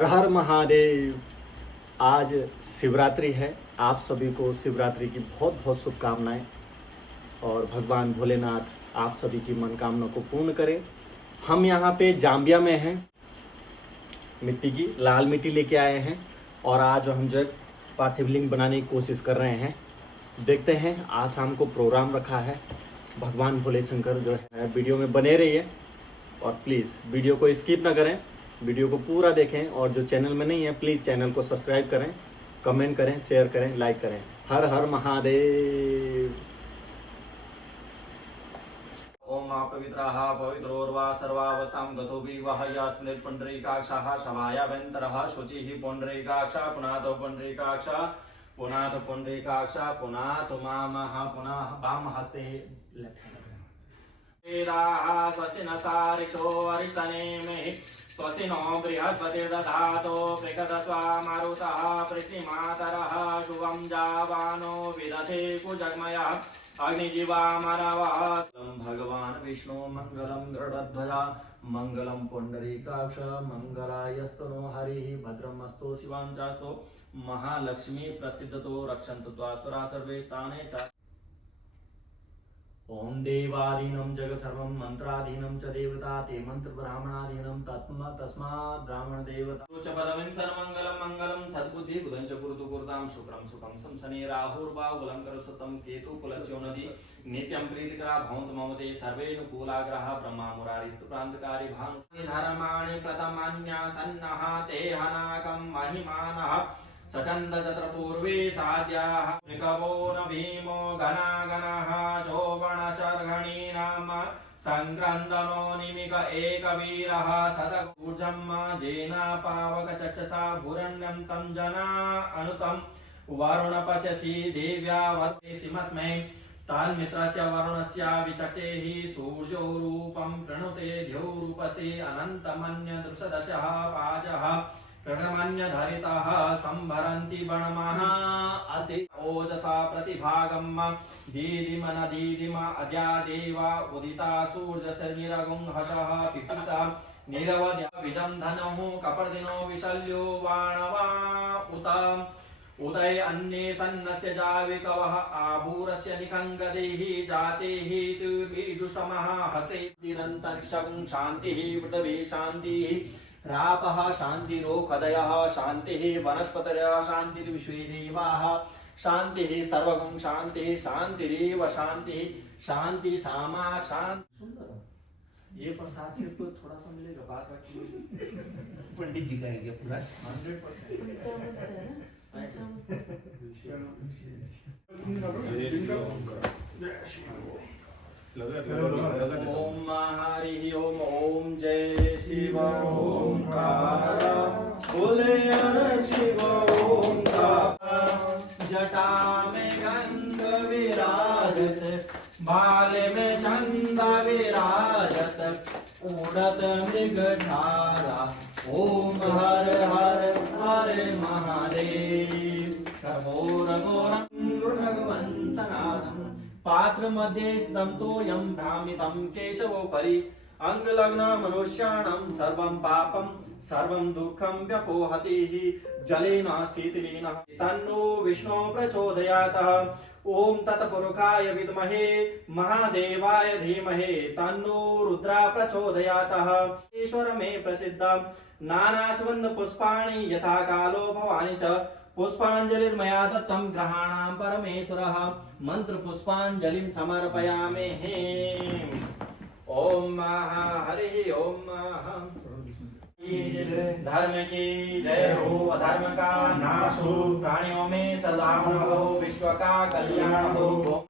हर हर महादेव। आज शिवरात्रि है। आप सभी को शिवरात्रि की बहुत बहुत शुभकामनाएं और भगवान भोलेनाथ आप सभी की मनोकामना को पूर्ण करें। हम यहाँ पे जाम्बिया में हैं, मिट्टी की लाल मिट्टी लेके आए हैं और आज हम जो पार्थिव लिंग बनाने की कोशिश कर रहे हैं। देखते हैं, आज शाम को प्रोग्राम रखा है। भगवान भोले शंकर जो है वीडियो में बने रहिए और प्लीज़ वीडियो को स्किप ना करें, वीडियो को पूरा देखें और जो चैनल में नहीं है प्लीज़ चैनल को सब्सक्राइब करें, कमेंट करें, शेयर करें, लाइक करें। हर हर महादेव। ओम पवित्रः पवित्रोर्वा सर्वावस्थां गतोऽपि वह यस्मिन् पुण्डरीकाक्षः शवायाभ्यन्तरः शुचिः पुण्डरीकाक्षः पुनातो पुण्डरीकाक्षः पुनातो पुण्डरीकाक्षः पुनातो मामः पुनः वामहस्ते वेदाः स्वस्ति न तारिक्षो अरिष्टनेमिः स्वस्ति नो बृहस्पतिर्दधातो बृहदस्वा मारुतः पृथ्वीमातरः शुभं जावानो विदधे कुजग्मयः अग्निजीवामरवः। भगवान विष्णु मंगलम गरुड़ध्वजा मंगलम पुंडरीकाक्ष मंगलायस्तनो हरिः भद्रमस्तु शिवां चास्तु महालक्ष्मी प्रसिद्धतो रक्षन्तु त्वासुरा सर्वे स्थाने च। ओम देवाधीनं जग सर्वं मंत्राधीनं च देवता ते मंत्र ब्राह्मणाधीनं तस्मात् ब्राह्मण देवता च पदमिं सर्वमंगलं मंगलं सद्बुद्धि बुधं च कुरुतु कुरुतां शुक्रं सुखं संसने राहुर्बाहुलं करसुतं केतु कुलस्यो नदी नित्यं प्रीतिकरा भवन्तु मम ते सर्वेऽनुकूलाग्रहाः ब्रह्मा मुरारिस्तु प्रान्तकारी भानु धर्माणि प्रथमान्यासन्नः ते हनाकं महिमानः सचंद चतुर्पूर्वे साद्याः निकवो न भीमो घनागणः शोभणशर्घणी नाम संक्रन्दनो निमिक एकवीरः सदकूर्जम् जेना पावक चक्षसा भूरण्यं तं जना अनुतं वरुण पश्यसि देव्या वर्तेसिमस्मै तन्मित्रस्य वरुणस्य विचक्षेहि सूर्यो रूपं प्रणुते द्यौरूपते अनन्तमन्य दृशदशः पाजः प्रणमन्य धरितः संभरन्ति वणमः असि ओजसा प्रतिभागम् दीदिम न दीदिम अद्या देवा उदिता सूर्यशनिरगुंहषः पिपीता निरवद्य विजं धनुः कपर्दिनो विशल्यो वाणवा उदय अन्ये सन्नस्य जाविकवः आभूरस्य निखङ्गदैः जातेः तुर्भिदुष्टमः हस्ते निरन्तरिक्षं शान्तिः पृथिवी शान्तिः रापः शान्तिरोखदयः शान्तिः वनस्पतयः शान्तिर्विश्वे देवाः शान्तिः सर्वगुं शान्तिः शान्तिरेव शान्तिः शान्ति सामा शान्ति। सुंदर ये प्रसाद सिर्फ थोड़ा सा मिलेगा, बात बाकी पंडित जी करेंगे पूरा 100%। ओम हरि ओम ओम जय शिव ओंकार बोले हर शिव ओंकार। जटा में गंध विराजत बाल में चंद विराजत उड़त मृगधारा ओम हर हर हर महादेव। रघुवंशनाथं पात्र मध्ये स्तं तोयं भ्रामितं केशवोपरि अंगलग्न मनुष्याणां सर्वं पापं सर्वं दुःखं व्यपोहति जलेन शीतलेन तन्नो विष्णु प्रचोदयात्। ओम तत्पुरुषाय विद्महे महादेवाय धीमहि तन्नो रुद्रा प्रचोदयात्। ईश्वर मे प्रसिद्धं नानासुगन्ध पुष्पाणि यथा कालो भवानि च पुष्पांजलिर्मया दत्तं ग्रहाणां परमेश्वरः मंत्र पुष्पांजलिं समर्पयामि। ओम हरि ओम। धर्म की जय हो, अधर्म का नाश हो, प्राणियों में सद्भावना हो, विश्व का कल्याण हो।